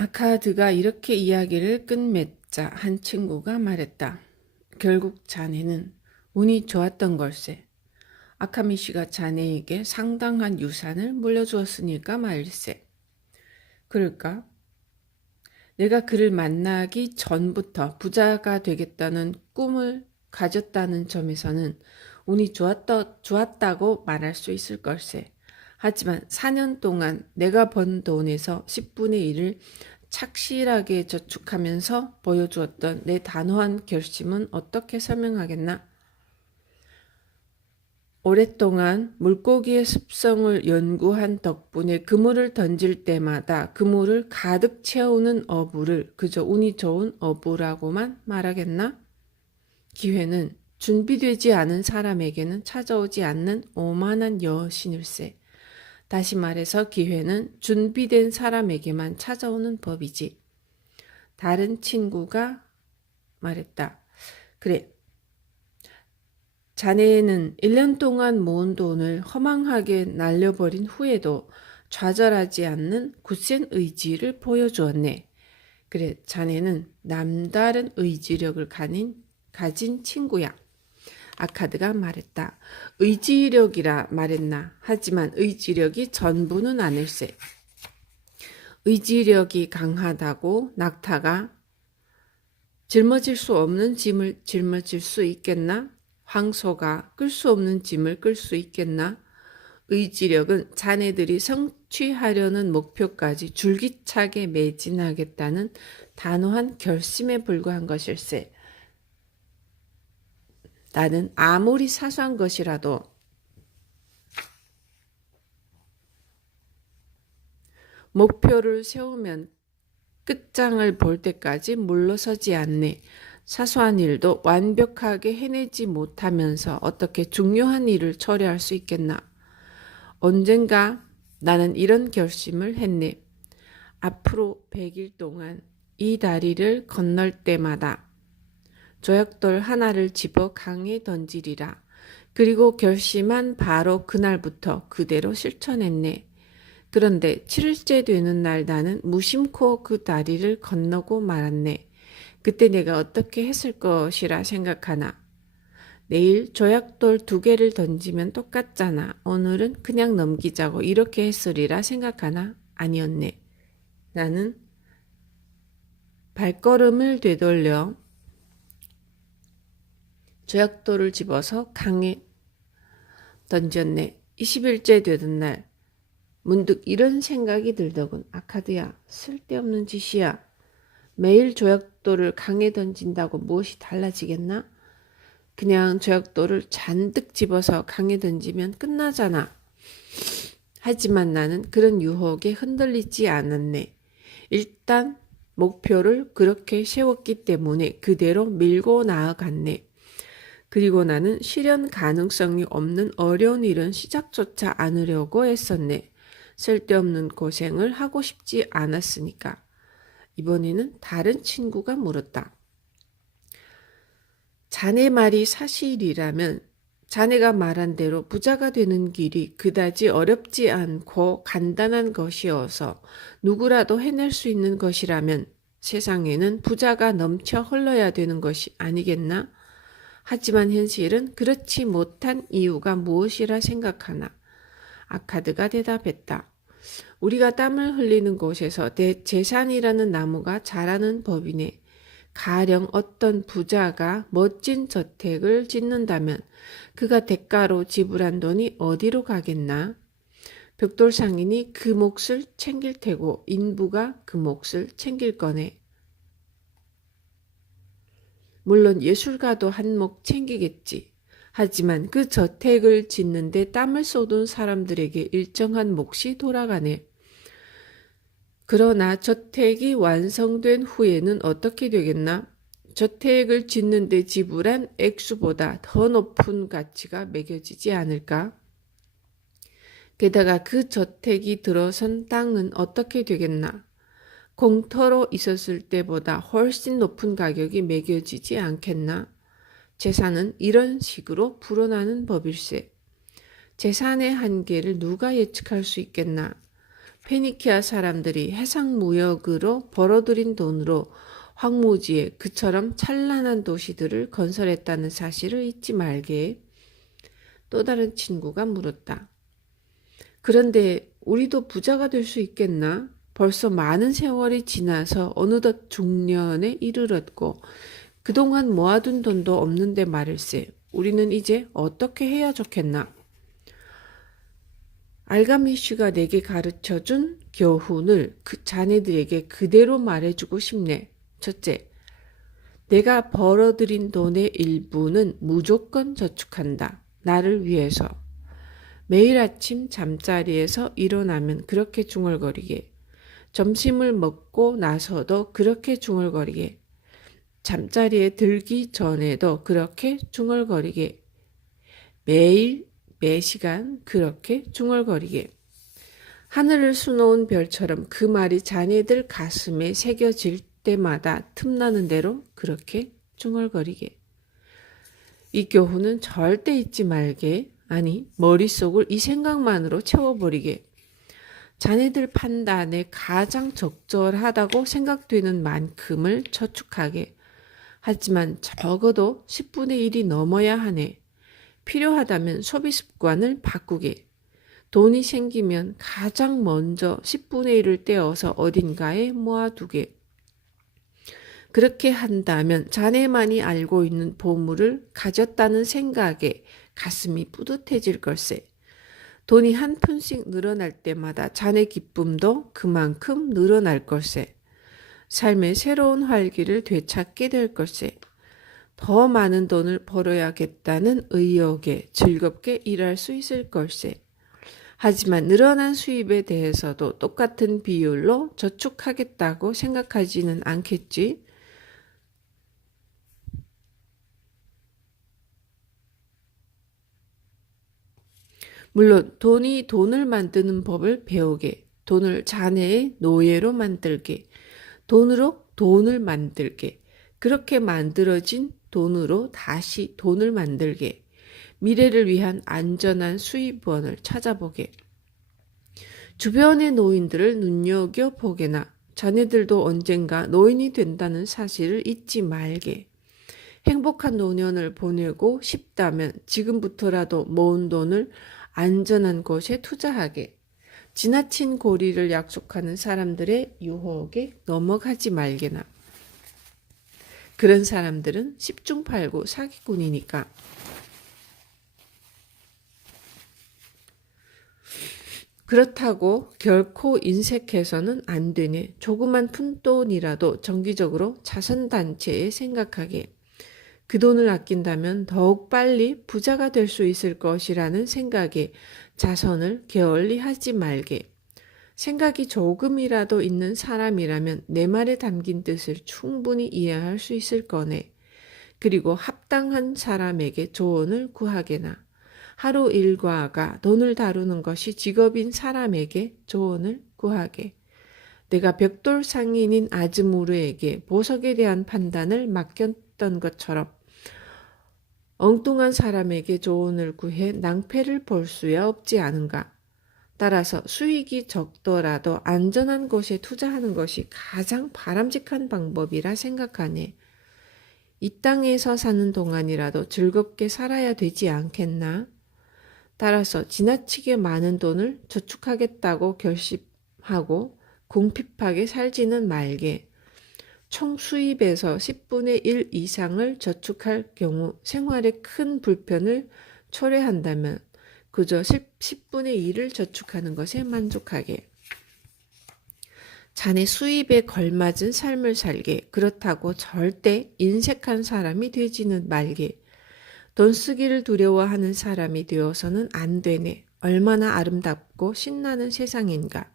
아카드가 이렇게 이야기를 끝맺자 한 친구가 말했다. 결국 자네는 운이 좋았던 걸세. 아카미 씨가 자네에게 상당한 유산을 물려주었으니까 말일세. 그럴까? 내가 그를 만나기 전부터 부자가 되겠다는 꿈을 가졌다는 점에서는 운이 좋았다고 말할 수 있을 걸세. 하지만 4년 동안 내가 번 돈에서 10분의 1을 착실하게 저축하면서 보여주었던 내 단호한 결심은 어떻게 설명하겠나? 오랫동안 물고기의 습성을 연구한 덕분에 그물을 던질 때마다 그물을 가득 채우는 어부를 그저 운이 좋은 어부라고만 말하겠나? 기회는 준비되지 않은 사람에게는 찾아오지 않는 오만한 여신일세. 다시 말해서 기회는 준비된 사람에게만 찾아오는 법이지. 다른 친구가 말했다. 그래. 자네는 1년 동안 모은 돈을 허망하게 날려버린 후에도 좌절하지 않는 굳센 의지를 보여주었네. 그래, 자네는 남다른 의지력을 가진 친구야. 아카드가 말했다. 의지력이라 말했나? 하지만 의지력이 전부는 아닐세. 의지력이 강하다고 낙타가 짊어질 수 없는 짐을 짊어질 수 있겠나? 황소가 끌 수 없는 짐을 끌 수 있겠나? 의지력은 자네들이 성취하려는 목표까지 줄기차게 매진하겠다는 단호한 결심에 불과한 것일세. 나는 아무리 사소한 것이라도 목표를 세우면 끝장을 볼 때까지 물러서지 않네. 사소한 일도 완벽하게 해내지 못하면서 어떻게 중요한 일을 처리할 수 있겠나. 언젠가 나는 이런 결심을 했네. 앞으로 100일 동안 이 다리를 건널 때마다 조약돌 하나를 집어 강에 던지리라. 그리고 결심한 바로 그날부터 그대로 실천했네. 그런데 7일째 되는 날 나는 무심코 그 다리를 건너고 말았네. 그때 내가 어떻게 했을 것이라 생각하나? 내일 조약돌 2개를 던지면 똑같잖아. 오늘은 그냥 넘기자고 이렇게 했으리라 생각하나? 아니었네. 나는 발걸음을 되돌려 조약돌을 집어서 강에 던졌네. 20일째 되던 날 문득 이런 생각이 들더군. 아카드야, 쓸데없는 짓이야. 매일 조약돌을 강에 던진다고 무엇이 달라지겠나? 그냥 조약돌을 잔뜩 집어서 강에 던지면 끝나잖아. 하지만 나는 그런 유혹에 흔들리지 않았네. 일단 목표를 그렇게 세웠기 때문에 그대로 밀고 나아갔네. 그리고 나는 실현 가능성이 없는 어려운 일은 시작조차 않으려고 했었네. 쓸데없는 고생을 하고 싶지 않았으니까. 이번에는 다른 친구가 물었다. 자네 말이 사실이라면 자네가 말한 대로 부자가 되는 길이 그다지 어렵지 않고 간단한 것이어서 누구라도 해낼 수 있는 것이라면 세상에는 부자가 넘쳐 흘러야 되는 것이 아니겠나? 하지만 현실은 그렇지 못한 이유가 무엇이라 생각하나? 아카드가 대답했다. 우리가 땀을 흘리는 곳에서 대재산이라는 나무가 자라는 법이네. 가령 어떤 부자가 멋진 저택을 짓는다면 그가 대가로 지불한 돈이 어디로 가겠나? 벽돌상인이 그 몫을 챙길 테고 인부가 그 몫을 챙길 거네. 물론 예술가도 한 몫 챙기겠지. 하지만 그 저택을 짓는데 땀을 쏟은 사람들에게 일정한 몫이 돌아가네. 그러나 저택이 완성된 후에는 어떻게 되겠나? 저택을 짓는데 지불한 액수보다 더 높은 가치가 매겨지지 않을까? 게다가 그 저택이 들어선 땅은 어떻게 되겠나? 공터로 있었을 때보다 훨씬 높은 가격이 매겨지지 않겠나? 재산은 이런 식으로 불어나는 법일세. 재산의 한계를 누가 예측할 수 있겠나? 페니키아 사람들이 해상무역으로 벌어들인 돈으로 황무지에 그처럼 찬란한 도시들을 건설했다는 사실을 잊지 말게. 또 다른 친구가 물었다. 그런데 우리도 부자가 될 수 있겠나? 벌써 많은 세월이 지나서 어느덧 중년에 이르렀고 그동안 모아둔 돈도 없는데 말일세. 우리는 이제 어떻게 해야 좋겠나? 알가미슈가 내게 가르쳐준 교훈을 자네들에게 그대로 말해주고 싶네. 첫째, 내가 벌어들인 돈의 일부는 무조건 저축한다. 나를 위해서. 매일 아침 잠자리에서 일어나면 그렇게 중얼거리게. 점심을 먹고 나서도 그렇게 중얼거리게. 잠자리에 들기 전에도 그렇게 중얼거리게. 매일 매시간 그렇게 중얼거리게. 하늘을 수놓은 별처럼 그 말이 자네들 가슴에 새겨질 때마다 틈나는 대로 그렇게 중얼거리게. 이 교훈은 절대 잊지 말게. 아니, 머릿속을 이 생각만으로 채워버리게. 자네들 판단에 가장 적절하다고 생각되는 만큼을 저축하게. 하지만 적어도 10분의 1이 넘어야 하네. 필요하다면 소비 습관을 바꾸게. 돈이 생기면 가장 먼저 10분의 1을 떼어서 어딘가에 모아두게. 그렇게 한다면 자네만이 알고 있는 보물을 가졌다는 생각에 가슴이 뿌듯해질 걸세. 돈이 한 푼씩 늘어날 때마다 자네 기쁨도 그만큼 늘어날 걸세. 삶의 새로운 활기를 되찾게 될 걸세. 더 많은 돈을 벌어야겠다는 의욕에 즐겁게 일할 수 있을 걸세. 하지만 늘어난 수입에 대해서도 똑같은 비율로 저축하겠다고 생각하지는 않겠지. 물론 돈이 돈을 만드는 법을 배우게. 돈을 자네의 노예로 만들게. 돈으로 돈을 만들게. 그렇게 만들어진 돈으로 다시 돈을 만들게. 미래를 위한 안전한 수입원을 찾아보게. 주변의 노인들을 눈여겨보게나. 자네들도 언젠가 노인이 된다는 사실을 잊지 말게. 행복한 노년을 보내고 싶다면 지금부터라도 모은 돈을 안전한 곳에 투자하게. 지나친 고리를 약속하는 사람들의 유혹에 넘어가지 말게나. 그런 사람들은 10중 8구 사기꾼이니까. 그렇다고 결코 인색해서는 안 되네. 조그만 푼돈이라도 정기적으로 자선단체에 생각하게. 그 돈을 아낀다면 더욱 빨리 부자가 될 수 있을 것이라는 생각에 자선을 게을리 하지 말게. 생각이 조금이라도 있는 사람이라면 내 말에 담긴 뜻을 충분히 이해할 수 있을 거네. 그리고 합당한 사람에게 조언을 구하게나. 하루 일과가 돈을 다루는 것이 직업인 사람에게 조언을 구하게. 내가 벽돌 상인인 아즈무르에게 보석에 대한 판단을 맡겼던 것처럼 엉뚱한 사람에게 조언을 구해 낭패를 볼 수야 없지 않은가. 따라서 수익이 적더라도 안전한 곳에 투자하는 것이 가장 바람직한 방법이라 생각하네. 이 땅에서 사는 동안이라도 즐겁게 살아야 되지 않겠나? 따라서 지나치게 많은 돈을 저축하겠다고 결심하고 궁핍하게 살지는 말게. 총 수입에서 10분의 1 이상을 저축할 경우 생활에 큰 불편을 초래한다면 그저 10분의 1을 저축하는 것에 만족하게. 자네 수입에 걸맞은 삶을 살게. 그렇다고 절대 인색한 사람이 되지는 말게. 돈 쓰기를 두려워하는 사람이 되어서는 안 되네. 얼마나 아름답고 신나는 세상인가.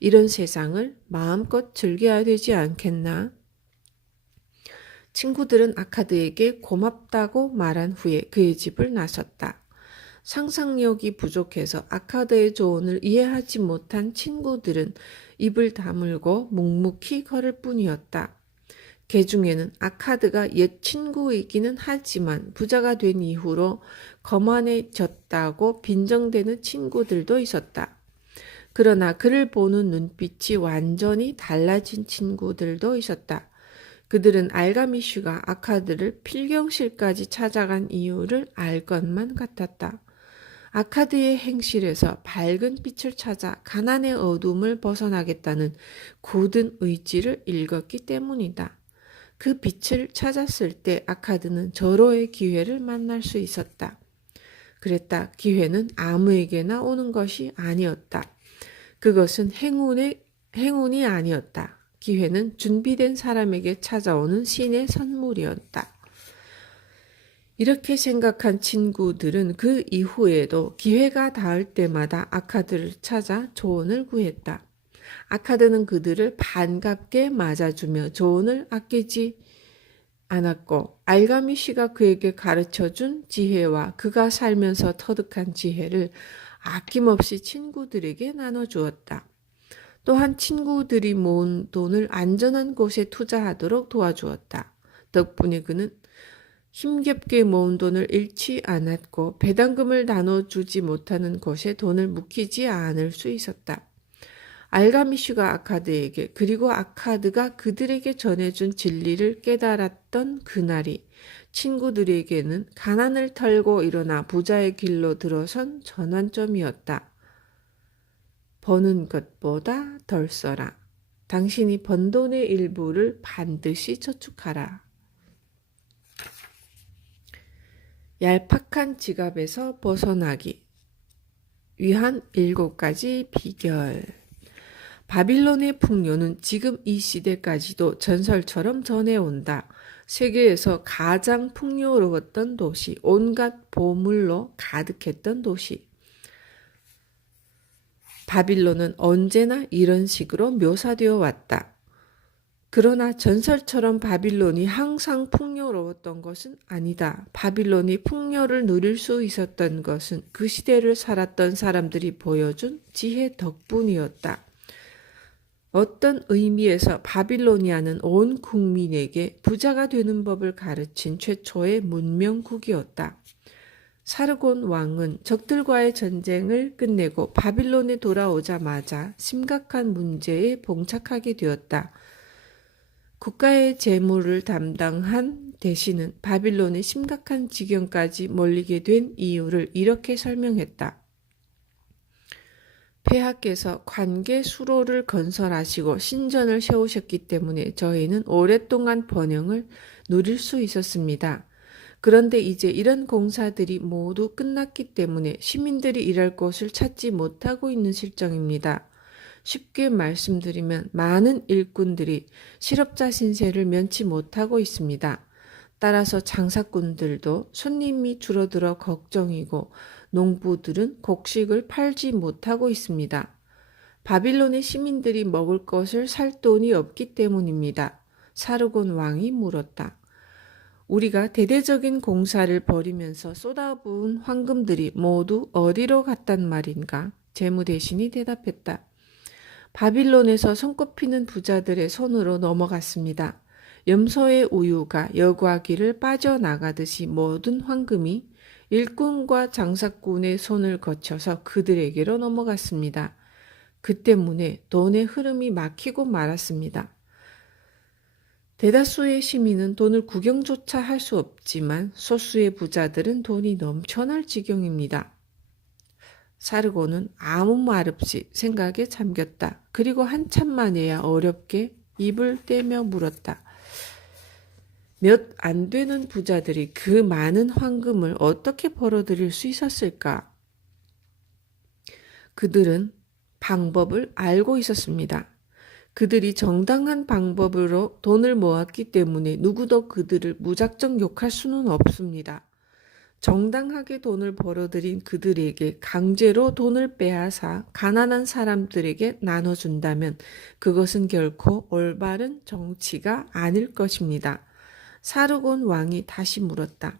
이런 세상을 마음껏 즐겨야 되지 않겠나? 친구들은 아카드에게 고맙다고 말한 후에 그의 집을 나섰다. 상상력이 부족해서 아카드의 조언을 이해하지 못한 친구들은 입을 다물고 묵묵히 걸을 뿐이었다. 그 중에는 아카드가 옛 친구이기는 하지만 부자가 된 이후로 거만해졌다고 빈정대는 친구들도 있었다. 그러나 그를 보는 눈빛이 완전히 달라진 친구들도 있었다. 그들은 알가미슈가 아카드를 필경실까지 찾아간 이유를 알 것만 같았다. 아카드의 행실에서 밝은 빛을 찾아 가난의 어둠을 벗어나겠다는 굳은 의지를 읽었기 때문이다. 그 빛을 찾았을 때 아카드는 절호의 기회를 만날 수 있었다. 그랬다. 기회는 아무에게나 오는 것이 아니었다. 그것은 행운이 아니었다. 기회는 준비된 사람에게 찾아오는 신의 선물이었다. 이렇게 생각한 친구들은 그 이후에도 기회가 닿을 때마다 아카드를 찾아 조언을 구했다. 아카드는 그들을 반갑게 맞아주며 조언을 아끼지 않았고 알가미씨가 그에게 가르쳐준 지혜와 그가 살면서 터득한 지혜를 아낌없이 친구들에게 나눠주었다. 또한 친구들이 모은 돈을 안전한 곳에 투자하도록 도와주었다. 덕분에 그는 힘겹게 모은 돈을 잃지 않았고 배당금을 나눠주지 못하는 곳에 돈을 묵히지 않을 수 있었다. 알가미슈가 아카드에게 그리고 아카드가 그들에게 전해준 진리를 깨달았던 그날이 친구들에게는 가난을 털고 일어나 부자의 길로 들어선 전환점이었다. 버는 것보다 덜 써라. 당신이 번 돈의 일부를 반드시 저축하라. 얄팍한 지갑에서 벗어나기 위한 7가지 비결. 바빌론의 풍요는 지금 이 시대까지도 전설처럼 전해온다. 세계에서 가장 풍요로웠던 도시, 온갖 보물로 가득했던 도시. 바빌론은 언제나 이런 식으로 묘사되어 왔다. 그러나 전설처럼 바빌론이 항상 풍요로웠던 것은 아니다. 바빌론이 풍요를 누릴 수 있었던 것은 그 시대를 살았던 사람들이 보여준 지혜 덕분이었다. 어떤 의미에서 바빌로니아는 온 국민에게 부자가 되는 법을 가르친 최초의 문명국이었다. 사르곤 왕은 적들과의 전쟁을 끝내고 바빌론에 돌아오자마자 심각한 문제에 봉착하게 되었다. 국가의 재물을 담당한 대신은 바빌론의 심각한 지경까지 몰리게 된 이유를 이렇게 설명했다. 폐하께서 관계 수로를 건설하시고 신전을 세우셨기 때문에 저희는 오랫동안 번영을 누릴 수 있었습니다. 그런데 이제 이런 공사들이 모두 끝났기 때문에 시민들이 일할 곳을 찾지 못하고 있는 실정입니다. 쉽게 말씀드리면 많은 일꾼들이 실업자 신세를 면치 못하고 있습니다. 따라서 장사꾼들도 손님이 줄어들어 걱정이고 농부들은 곡식을 팔지 못하고 있습니다. 바빌론의 시민들이 먹을 것을 살 돈이 없기 때문입니다. 사르곤 왕이 물었다. 우리가 대대적인 공사를 벌이면서 쏟아부은 황금들이 모두 어디로 갔단 말인가? 재무대신이 대답했다. 바빌론에서 손꼽히는 부자들의 손으로 넘어갔습니다. 염소의 우유가 여과기를 빠져나가듯이 모든 황금이 일꾼과 장사꾼의 손을 거쳐서 그들에게로 넘어갔습니다. 그 때문에 돈의 흐름이 막히고 말았습니다. 대다수의 시민은 돈을 구경조차 할 수 없지만 소수의 부자들은 돈이 넘쳐날 지경입니다. 사르곤은 아무 말 없이 생각에 잠겼다. 그리고 한참 만에야 어렵게 입을 떼며 물었다. 몇 안 되는 부자들이 그 많은 황금을 어떻게 벌어들일 수 있었을까? 그들은 방법을 알고 있었습니다. 그들이 정당한 방법으로 돈을 모았기 때문에 누구도 그들을 무작정 욕할 수는 없습니다. 정당하게 돈을 벌어들인 그들에게 강제로 돈을 빼앗아 가난한 사람들에게 나눠준다면 그것은 결코 올바른 정치가 아닐 것입니다. 사르곤 왕이 다시 물었다.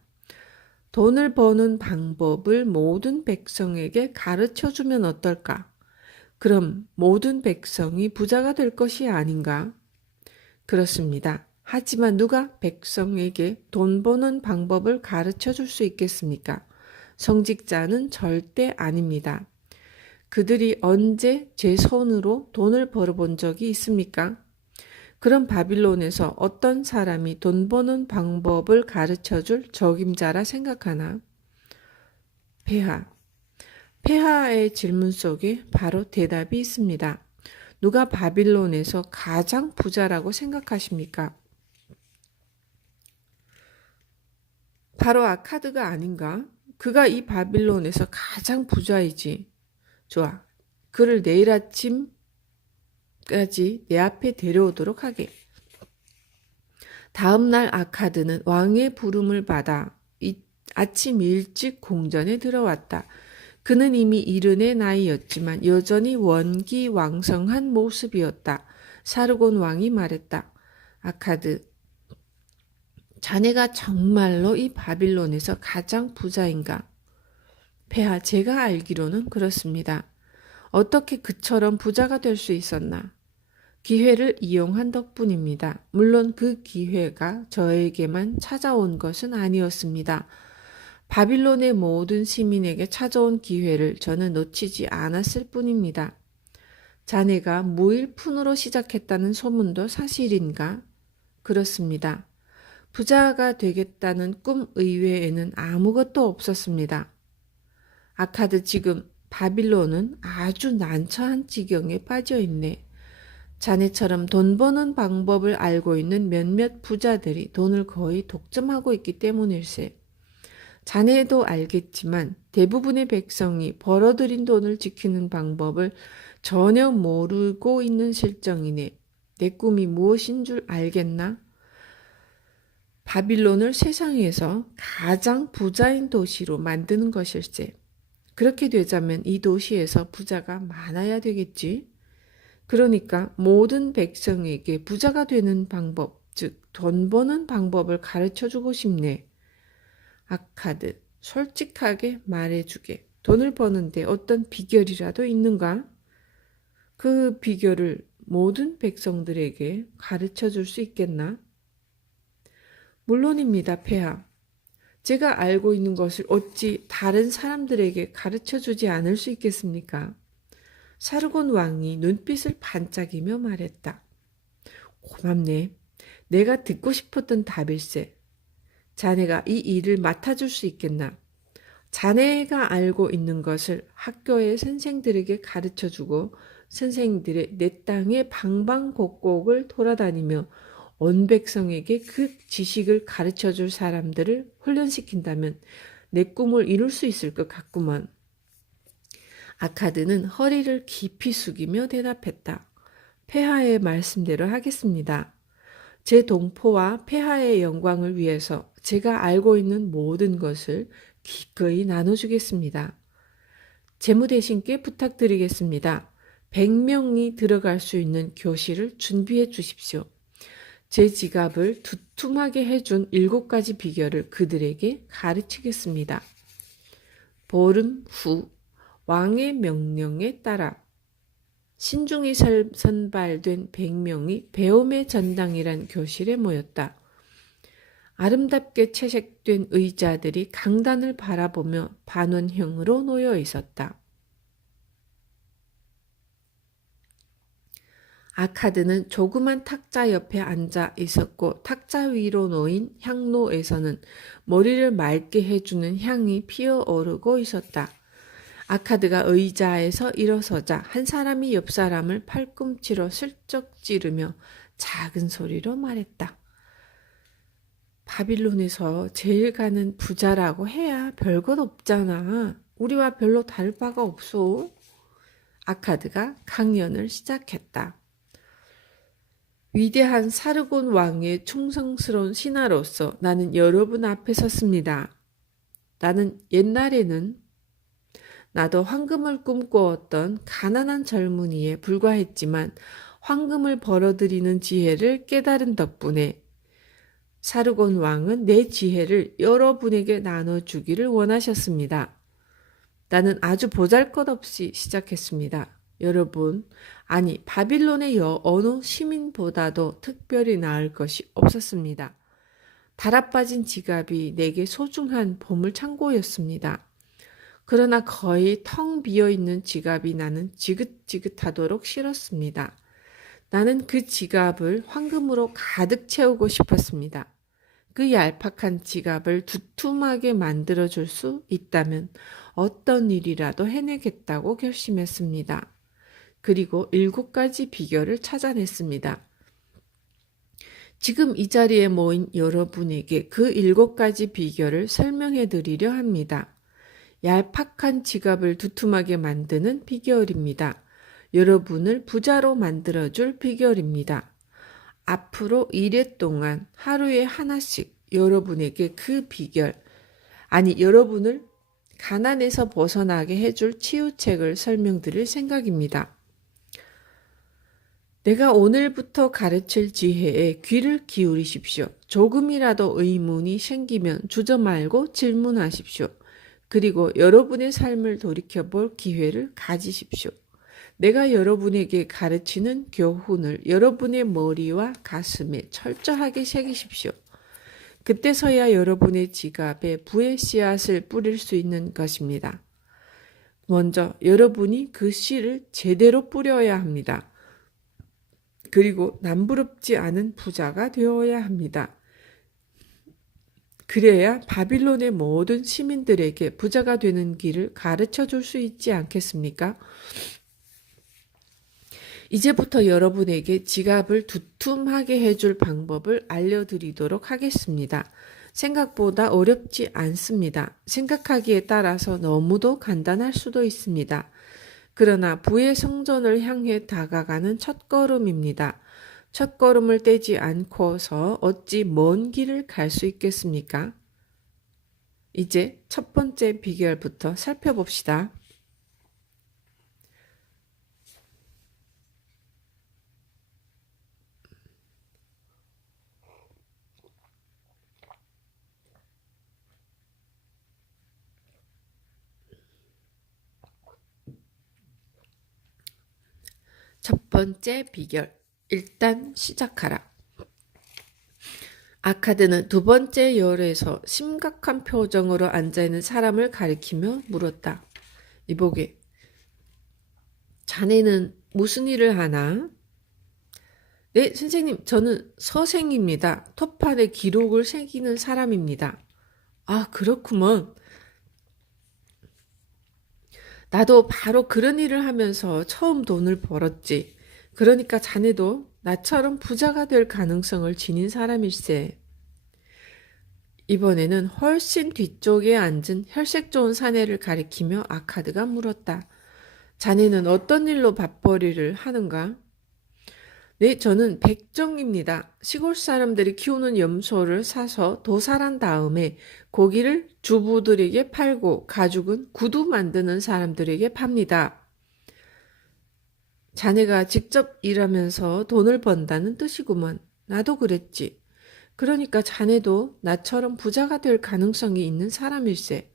돈을 버는 방법을 모든 백성에게 가르쳐주면 어떨까? 그럼 모든 백성이 부자가 될 것이 아닌가? 그렇습니다. 하지만 누가 백성에게 돈 버는 방법을 가르쳐 줄 수 있겠습니까? 성직자는 절대 아닙니다. 그들이 언제 제 손으로 돈을 벌어본 적이 있습니까? 그럼 바빌론에서 어떤 사람이 돈 버는 방법을 가르쳐줄 적임자라 생각하나? 폐하. 폐하의 질문 속에 바로 대답이 있습니다. 누가 바빌론에서 가장 부자라고 생각하십니까? 바로 아카드가 아닌가? 그가 이 바빌론에서 가장 부자이지. 좋아. 그를 내일 아침까지 내 앞에 데려오도록 하게. 다음 날 아카드는 왕의 부름을 받아 아침 일찍 공전에 들어왔다. 그는 이미 이른의 나이였지만 여전히 원기왕성한 모습이었다. 사르곤 왕이 말했다. 아카드, 자네가 정말로 이 바빌론에서 가장 부자인가? 폐하, 제가 알기로는 그렇습니다. 어떻게 그처럼 부자가 될 수 있었나? 기회를 이용한 덕분입니다. 물론 그 기회가 저에게만 찾아온 것은 아니었습니다. 바빌론의 모든 시민에게 찾아온 기회를 저는 놓치지 않았을 뿐입니다. 자네가 무일푼으로 시작했다는 소문도 사실인가? 그렇습니다. 부자가 되겠다는 꿈 이외에는 아무것도 없었습니다. 아카드, 지금 바빌론은 아주 난처한 지경에 빠져 있네. 자네처럼 돈 버는 방법을 알고 있는 몇몇 부자들이 돈을 거의 독점하고 있기 때문일세. 자네도 알겠지만 대부분의 백성이 벌어들인 돈을 지키는 방법을 전혀 모르고 있는 실정이네. 내 꿈이 무엇인 줄 알겠나? 바빌론을 세상에서 가장 부자인 도시로 만드는 것일세. 그렇게 되자면 이 도시에서 부자가 많아야 되겠지. 그러니까 모든 백성에게 부자가 되는 방법, 즉 돈 버는 방법을 가르쳐주고 싶네. 아카드, 솔직하게 말해주게. 돈을 버는데 어떤 비결이라도 있는가? 그 비결을 모든 백성들에게 가르쳐줄 수 있겠나? 물론입니다, 폐하. 제가 알고 있는 것을 어찌 다른 사람들에게 가르쳐주지 않을 수 있겠습니까? 사르곤 왕이 눈빛을 반짝이며 말했다. 고맙네. 내가 듣고 싶었던 답일세. 자네가 이 일을 맡아줄 수 있겠나? 자네가 알고 있는 것을 학교의 선생들에게 가르쳐주고 선생들의 내 땅의 방방곡곡을 돌아다니며 온 백성에게 그 지식을 가르쳐줄 사람들을 훈련시킨다면 내 꿈을 이룰 수 있을 것 같구먼. 아카드는 허리를 깊이 숙이며 대답했다. 폐하의 말씀대로 하겠습니다. 제 동포와 폐하의 영광을 위해서 제가 알고 있는 모든 것을 기꺼이 나눠주겠습니다. 재무대신께 부탁드리겠습니다. 100명이 들어갈 수 있는 교실을 준비해 주십시오. 제 지갑을 두툼하게 해준 7가지 비결을 그들에게 가르치겠습니다. 보름 후 왕의 명령에 따라 신중히 선발된 100명이 배움의 전당이란 교실에 모였다. 아름답게 채색된 의자들이 강단을 바라보며 반원형으로 놓여 있었다. 아카드는 조그만 탁자 옆에 앉아 있었고 탁자 위로 놓인 향로에서는 머리를 맑게 해주는 향이 피어오르고 있었다. 아카드가 의자에서 일어서자 한 사람이 옆 사람을 팔꿈치로 슬쩍 찌르며 작은 소리로 말했다. 바빌론에서 제일 가는 부자라고 해야 별것 없잖아. 우리와 별로 다를 바가 없어. 아카드가 강연을 시작했다. 위대한 사르곤 왕의 충성스러운 신하로서 나는 여러분 앞에 섰습니다. 나는 옛날에는 나도 황금을 꿈꾸었던 가난한 젊은이에 불과했지만 황금을 벌어들이는 지혜를 깨달은 덕분에 사르곤 왕은 내 지혜를 여러분에게 나눠주기를 원하셨습니다. 나는 아주 보잘것없이 시작했습니다. 여러분, 아니 바빌론의 어느 시민보다도 특별히 나을 것이 없었습니다. 달아빠진 지갑이 내게 소중한 보물창고였습니다. 그러나 거의 텅 비어있는 지갑이 나는 지긋지긋하도록 싫었습니다. 나는 그 지갑을 황금으로 가득 채우고 싶었습니다. 그 얄팍한 지갑을 두툼하게 만들어줄 수 있다면 어떤 일이라도 해내겠다고 결심했습니다. 그리고 7가지 비결을 찾아냈습니다. 지금 이 자리에 모인 여러분에게 그 7가지 비결을 설명해 드리려 합니다. 얄팍한 지갑을 두툼하게 만드는 비결입니다. 여러분을 부자로 만들어줄 비결입니다. 앞으로 1회 동안 하루에 하나씩 여러분에게 그 비결, 여러분을 가난에서 벗어나게 해줄 치유책을 설명드릴 생각입니다. 내가 오늘부터 가르칠 지혜에 귀를 기울이십시오. 조금이라도 의문이 생기면 주저 말고 질문하십시오. 그리고 여러분의 삶을 돌이켜볼 기회를 가지십시오. 내가 여러분에게 가르치는 교훈을 여러분의 머리와 가슴에 철저하게 새기십시오. 그때서야 여러분의 지갑에 부의 씨앗을 뿌릴 수 있는 것입니다. 먼저 여러분이 그 씨를 제대로 뿌려야 합니다. 그리고 남부럽지 않은 부자가 되어야 합니다. 그래야 바빌론의 모든 시민들에게 부자가 되는 길을 가르쳐 줄 수 있지 않겠습니까? 이제부터 여러분에게 지갑을 두툼하게 해줄 방법을 알려드리도록 하겠습니다. 생각보다 어렵지 않습니다. 생각하기에 따라서 너무도 간단할 수도 있습니다. 그러나 부의 성전을 향해 다가가는 첫걸음입니다. 첫걸음을 떼지 않고서 어찌 먼 길을 갈 수 있겠습니까? 이제 첫 번째 비결부터 살펴봅시다. 첫 번째 비결, 일단 시작하라. 아카드는 두 번째 열에서 심각한 표정으로 앉아있는 사람을 가리키며 물었다. 이보게, 자네는 무슨 일을 하나? 네, 선생님, 저는 서생입니다. 토판에 기록을 새기는 사람입니다. 아, 그렇구먼. 나도 바로 그런 일을 하면서 처음 돈을 벌었지. 그러니까 자네도 나처럼 부자가 될 가능성을 지닌 사람일세. 이번에는 훨씬 뒤쪽에 앉은 혈색 좋은 사내를 가리키며 아카드가 물었다. 자네는 어떤 일로 밥벌이를 하는가? 네, 저는 백정입니다. 시골 사람들이 키우는 염소를 사서 도살한 다음에 고기를 주부들에게 팔고 가죽은 구두 만드는 사람들에게 팝니다. 자네가 직접 일하면서 돈을 번다는 뜻이구먼. 나도 그랬지. 그러니까 자네도 나처럼 부자가 될 가능성이 있는 사람일세.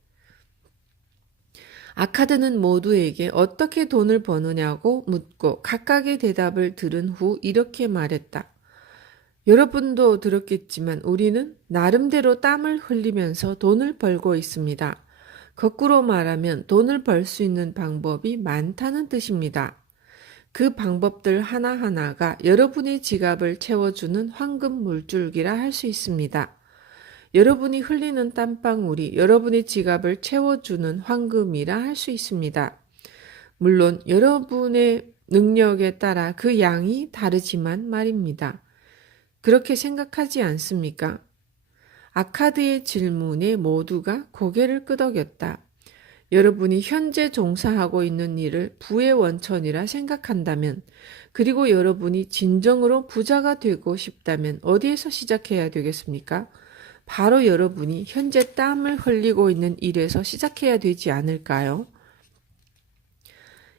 아카드는 모두에게 어떻게 돈을 버느냐고 묻고 각각의 대답을 들은 후 이렇게 말했다. 여러분도 들었겠지만 우리는 나름대로 땀을 흘리면서 돈을 벌고 있습니다. 거꾸로 말하면 돈을 벌 수 있는 방법이 많다는 뜻입니다. 그 방법들 하나하나가 여러분의 지갑을 채워주는 황금 물줄기라 할 수 있습니다. 여러분이 흘리는 땀방울이 여러분의 지갑을 채워주는 황금이라 할 수 있습니다. 물론 여러분의 능력에 따라 그 양이 다르지만 말입니다. 그렇게 생각하지 않습니까? 아카드의 질문에 모두가 고개를 끄덕였다. 여러분이 현재 종사하고 있는 일을 부의 원천이라 생각한다면, 그리고 여러분이 진정으로 부자가 되고 싶다면 어디에서 시작해야 되겠습니까? 바로 여러분이 현재 땀을 흘리고 있는 일에서 시작해야 되지 않을까요?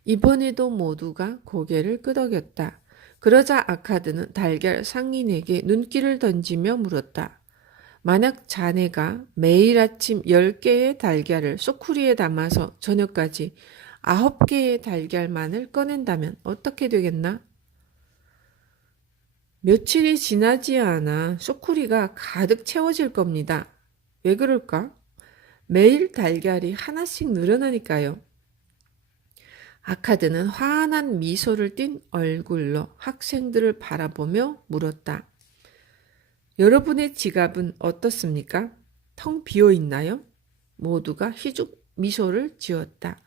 이번에도 모두가 고개를 끄덕였다. 그러자 아카드는 달걀 상인에게 눈길을 던지며 물었다. 만약 자네가 매일 아침 10개의 달걀을 소쿠리에 담아서 저녁까지 9개의 달걀만을 꺼낸다면 어떻게 되겠나? 며칠이 지나지 않아 소쿠리가 가득 채워질 겁니다. 왜 그럴까? 매일 달걀이 하나씩 늘어나니까요. 아카드는 환한 미소를 띤 얼굴로 학생들을 바라보며 물었다. 여러분의 지갑은 어떻습니까? 텅 비어 있나요? 모두가 희죽 미소를 지었다.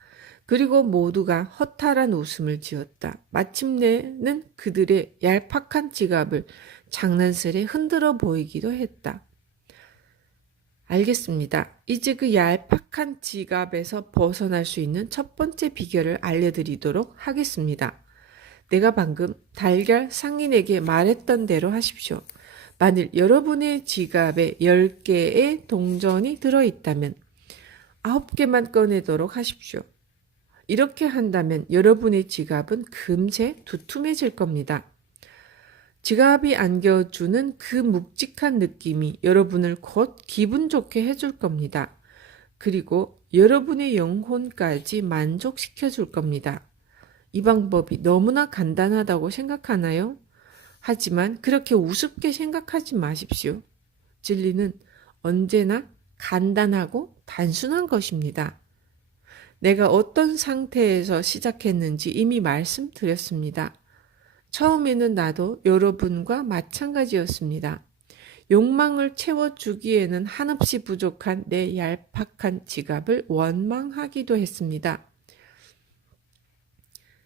그리고 모두가 허탈한 웃음을 지었다. 마침내는 그들의 얄팍한 지갑을 장난스레 흔들어 보이기도 했다. 알겠습니다. 이제 그 얄팍한 지갑에서 벗어날 수 있는 첫 번째 비결을 알려드리도록 하겠습니다. 내가 방금 달걀 상인에게 말했던 대로 하십시오. 만일 여러분의 지갑에 10개의 동전이 들어있다면 9개만 꺼내도록 하십시오. 이렇게 한다면 여러분의 지갑은 금세 두툼해질 겁니다. 지갑이 안겨주는 그 묵직한 느낌이 여러분을 곧 기분 좋게 해줄 겁니다. 그리고 여러분의 영혼까지 만족시켜 줄 겁니다. 이 방법이 너무나 간단하다고 생각하나요? 하지만 그렇게 우습게 생각하지 마십시오. 진리는 언제나 간단하고 단순한 것입니다. 내가 어떤 상태에서 시작했는지 이미 말씀드렸습니다. 처음에는 나도 여러분과 마찬가지였습니다. 욕망을 채워주기에는 한없이 부족한 내 얄팍한 지갑을 원망하기도 했습니다.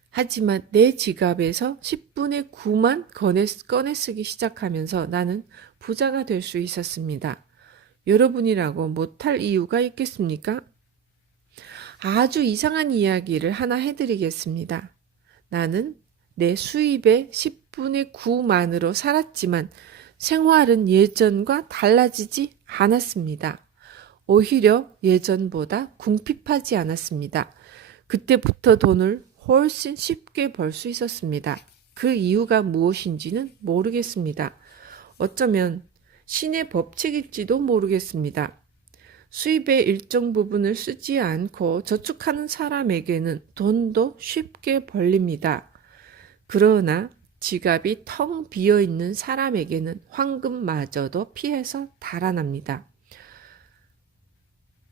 하지만 내 지갑에서 10분의 9만 꺼내 쓰기 시작하면서 나는 부자가 될 수 있었습니다. 여러분이라고 못할 이유가 있겠습니까? 아주 이상한 이야기를 하나 해드리겠습니다. 나는 내 수입의 10분의 9만으로 살았지만 생활은 예전과 달라지지 않았습니다. 오히려 예전보다 궁핍하지 않았습니다. 그때부터 돈을 훨씬 쉽게 벌 수 있었습니다. 그 이유가 무엇인지는 모르겠습니다. 어쩌면 신의 법칙일지도 모르겠습니다. 수입의 일정 부분을 쓰지 않고 저축하는 사람에게는 돈도 쉽게 벌립니다. 그러나 지갑이 텅 비어 있는 사람에게는 황금마저도 피해서 달아납니다.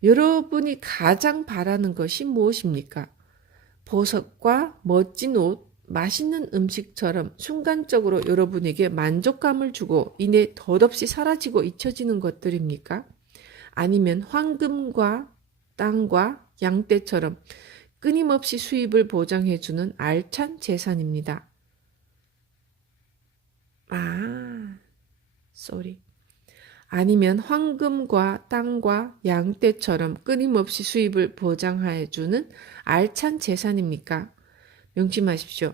여러분이 가장 바라는 것이 무엇입니까? 보석과 멋진 옷, 맛있는 음식처럼 순간적으로 여러분에게 만족감을 주고 이내 덧없이 사라지고 잊혀지는 것들입니까? 아니면 황금과 땅과 양떼처럼 끊임없이 수입을 보장해주는 알찬 재산입니다. 아니면 황금과 땅과 양떼처럼 끊임없이 수입을 보장해주는 알찬 재산입니까? 명심하십시오.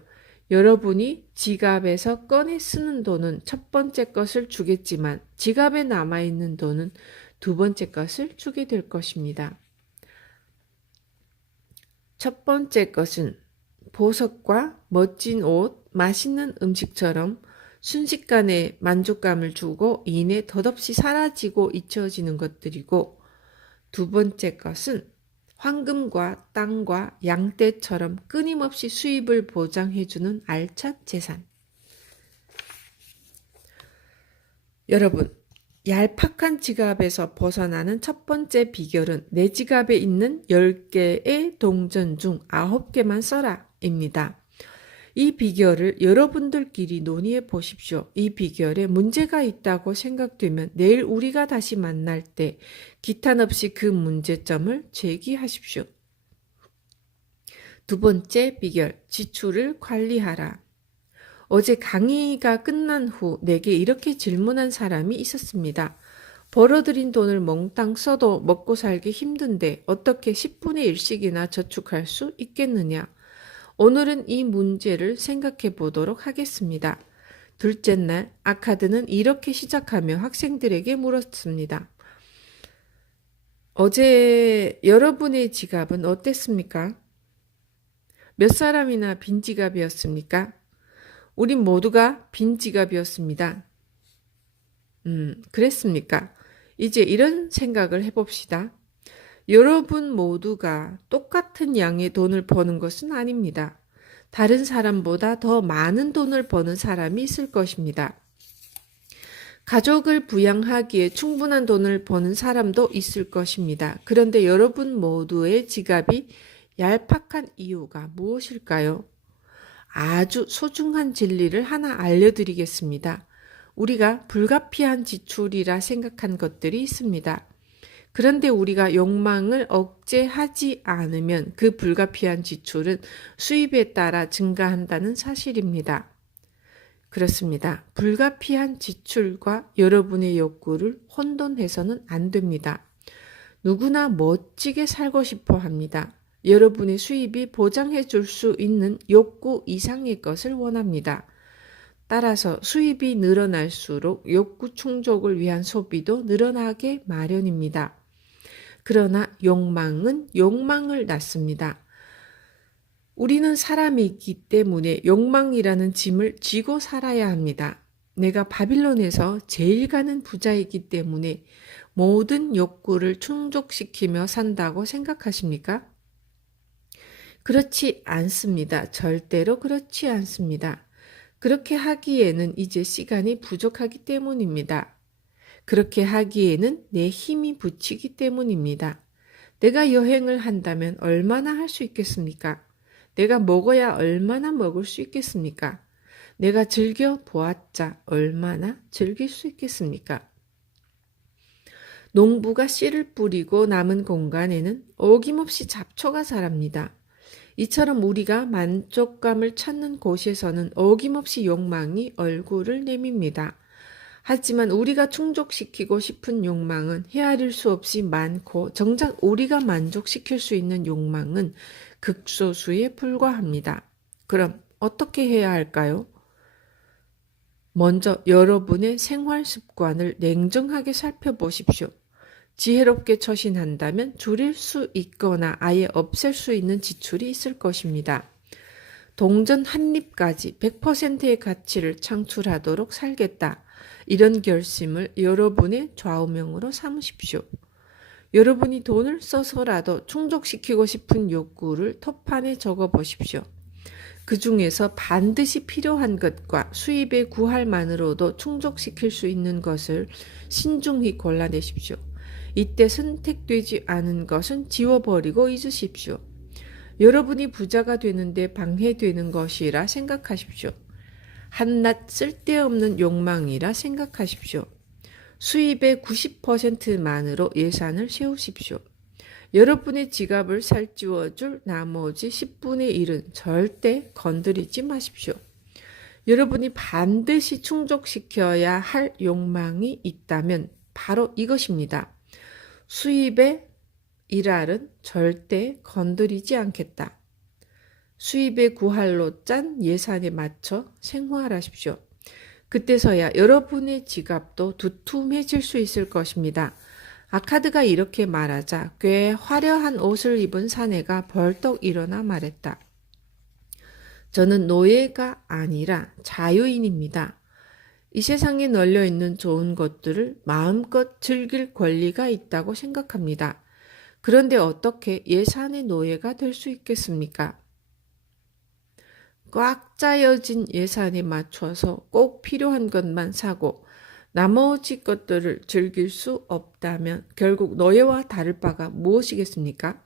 여러분이 지갑에서 꺼내 쓰는 돈은 첫 번째 것을 주겠지만 지갑에 남아있는 돈은 두 번째 것을 주게 될 것입니다. 첫 번째 것은 보석과 멋진 옷, 맛있는 음식처럼 순식간에 만족감을 주고 이내 덧없이 사라지고 잊혀지는 것들이고, 두 번째 것은 황금과 땅과 양떼처럼 끊임없이 수입을 보장해주는 알찬 재산. 여러분, 얄팍한 지갑에서 벗어나는 첫 번째 비결은 내 지갑에 있는 10개의 동전 중 9개만 써라 입니다. 이 비결을 여러분들끼리 논의해 보십시오. 이 비결에 문제가 있다고 생각되면 내일 우리가 다시 만날 때 기탄 없이 그 문제점을 제기하십시오. 두 번째 비결, 지출을 관리하라. 어제 강의가 끝난 후 내게 이렇게 질문한 사람이 있었습니다. 벌어들인 돈을 몽땅 써도 먹고 살기 힘든데 어떻게 10분의 1씩이나 저축할 수 있겠느냐? 오늘은 이 문제를 생각해 보도록 하겠습니다. 둘째 날, 아카드는 이렇게 시작하며 학생들에게 물었습니다. 어제 여러분의 지갑은 어땠습니까? 몇 사람이나 빈 지갑이었습니까? 우린 모두가 빈 지갑이었습니다. 그랬습니까? 이제 이런 생각을 해봅시다. 여러분 모두가 똑같은 양의 돈을 버는 것은 아닙니다. 다른 사람보다 더 많은 돈을 버는 사람이 있을 것입니다. 가족을 부양하기에 충분한 돈을 버는 사람도 있을 것입니다. 그런데 여러분 모두의 지갑이 얄팍한 이유가 무엇일까요? 아주 소중한 진리를 하나 알려드리겠습니다. 우리가 불가피한 지출이라 생각한 것들이 있습니다. 그런데 우리가 욕망을 억제하지 않으면 그 불가피한 지출은 수입에 따라 증가한다는 사실입니다. 그렇습니다. 불가피한 지출과 여러분의 욕구를 혼돈해서는 안 됩니다. 누구나 멋지게 살고 싶어 합니다. 여러분의 수입이 보장해 줄 수 있는 욕구 이상의 것을 원합니다. 따라서 수입이 늘어날수록 욕구 충족을 위한 소비도 늘어나게 마련입니다. 그러나 욕망은 욕망을 낳습니다. 우리는 사람이기 때문에 욕망이라는 짐을 지고 살아야 합니다. 내가 바빌론에서 제일 가는 부자이기 때문에 모든 욕구를 충족시키며 산다고 생각하십니까? 그렇지 않습니다. 절대로 그렇지 않습니다. 그렇게 하기에는 이제 시간이 부족하기 때문입니다. 그렇게 하기에는 내 힘이 붙이기 때문입니다. 내가 여행을 한다면 얼마나 할 수 있겠습니까? 내가 먹어야 얼마나 먹을 수 있겠습니까? 내가 즐겨 보았자 얼마나 즐길 수 있겠습니까? 농부가 씨를 뿌리고 남은 공간에는 어김없이 잡초가 자랍니다. 이처럼 우리가 만족감을 찾는 곳에서는 어김없이 욕망이 얼굴을 내밉니다. 하지만 우리가 충족시키고 싶은 욕망은 헤아릴 수 없이 많고 정작 우리가 만족시킬 수 있는 욕망은 극소수에 불과합니다. 그럼 어떻게 해야 할까요? 먼저 여러분의 생활 습관을 냉정하게 살펴보십시오. 지혜롭게 처신한다면 줄일 수 있거나 아예 없앨 수 있는 지출이 있을 것입니다. 동전 한 립까지 100%의 가치를 창출하도록 살겠다. 이런 결심을 여러분의 좌우명으로 삼으십시오. 여러분이 돈을 써서라도 충족시키고 싶은 욕구를 톱판에 적어보십시오. 그 중에서 반드시 필요한 것과 수입의 구할만으로도 충족시킬 수 있는 것을 신중히 골라내십시오. 이때 선택되지 않은 것은 지워버리고 잊으십시오. 여러분이 부자가 되는데 방해되는 것이라 생각하십시오. 한낱 쓸데없는 욕망이라 생각하십시오. 수입의 90%만으로 예산을 세우십시오. 여러분의 지갑을 살찌워줄 나머지 10분의 1은 절대 건드리지 마십시오. 여러분이 반드시 충족시켜야 할 욕망이 있다면 바로 이것입니다. 수입의 일할은 절대 건드리지 않겠다. 수입의 구할로 짠 예산에 맞춰 생활하십시오. 그때서야 여러분의 지갑도 두툼해질 수 있을 것입니다. 아카드가 이렇게 말하자 꽤 화려한 옷을 입은 사내가 벌떡 일어나 말했다. 저는 노예가 아니라 자유인입니다. 이 세상에 널려있는 좋은 것들을 마음껏 즐길 권리가 있다고 생각합니다. 그런데 어떻게 예산의 노예가 될 수 있겠습니까? 꽉 짜여진 예산에 맞춰서 꼭 필요한 것만 사고 나머지 것들을 즐길 수 없다면 결국 노예와 다를 바가 무엇이겠습니까?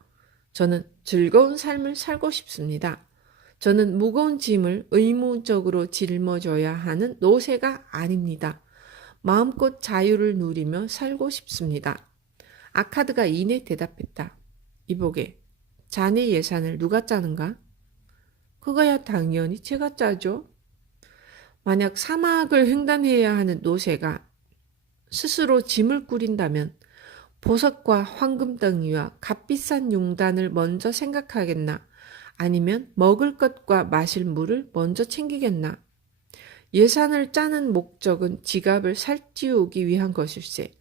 저는 즐거운 삶을 살고 싶습니다. 저는 무거운 짐을 의무적으로 짊어져야 하는 노새가 아닙니다. 마음껏 자유를 누리며 살고 싶습니다. 아카드가 이내 대답했다. 이보게, 자네 예산을 누가 짜는가? 그거야 당연히 제가 짜죠. 만약 사막을 횡단해야 하는 노새가 스스로 짐을 꾸린다면 보석과 황금덩이와 값비싼 용단을 먼저 생각하겠나? 아니면 먹을 것과 마실 물을 먼저 챙기겠나? 예산을 짜는 목적은 지갑을 살찌우기 위한 것일세.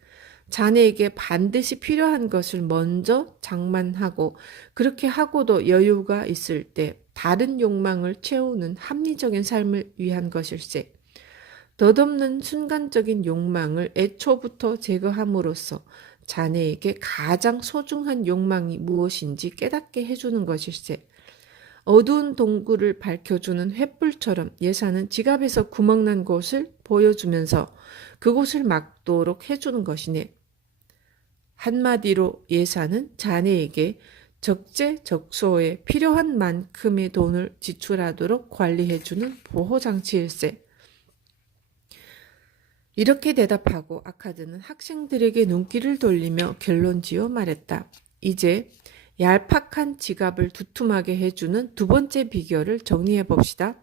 자네에게 반드시 필요한 것을 먼저 장만하고 그렇게 하고도 여유가 있을 때 다른 욕망을 채우는 합리적인 삶을 위한 것일세. 덧없는 순간적인 욕망을 애초부터 제거함으로써 자네에게 가장 소중한 욕망이 무엇인지 깨닫게 해주는 것일세. 어두운 동굴을 밝혀주는 횃불처럼 예산은 지갑에서 구멍난 곳을 보여주면서 그곳을 막도록 해주는 것이네. 한마디로 예산은 자네에게 적재적소에 필요한 만큼의 돈을 지출하도록 관리해주는 보호장치일세. 이렇게 대답하고 아카드는 학생들에게 눈길을 돌리며 결론지어 말했다. 이제 얄팍한 지갑을 두툼하게 해주는 두 번째 비결을 정리해 봅시다.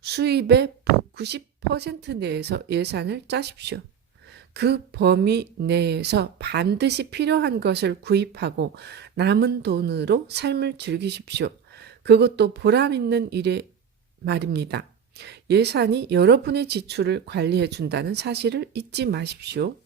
수입의 90% 내에서 예산을 짜십시오. 그 범위 내에서 반드시 필요한 것을 구입하고 남은 돈으로 삶을 즐기십시오. 그것도 보람 있는 일에 말입니다. 예산이 여러분의 지출을 관리해 준다는 사실을 잊지 마십시오.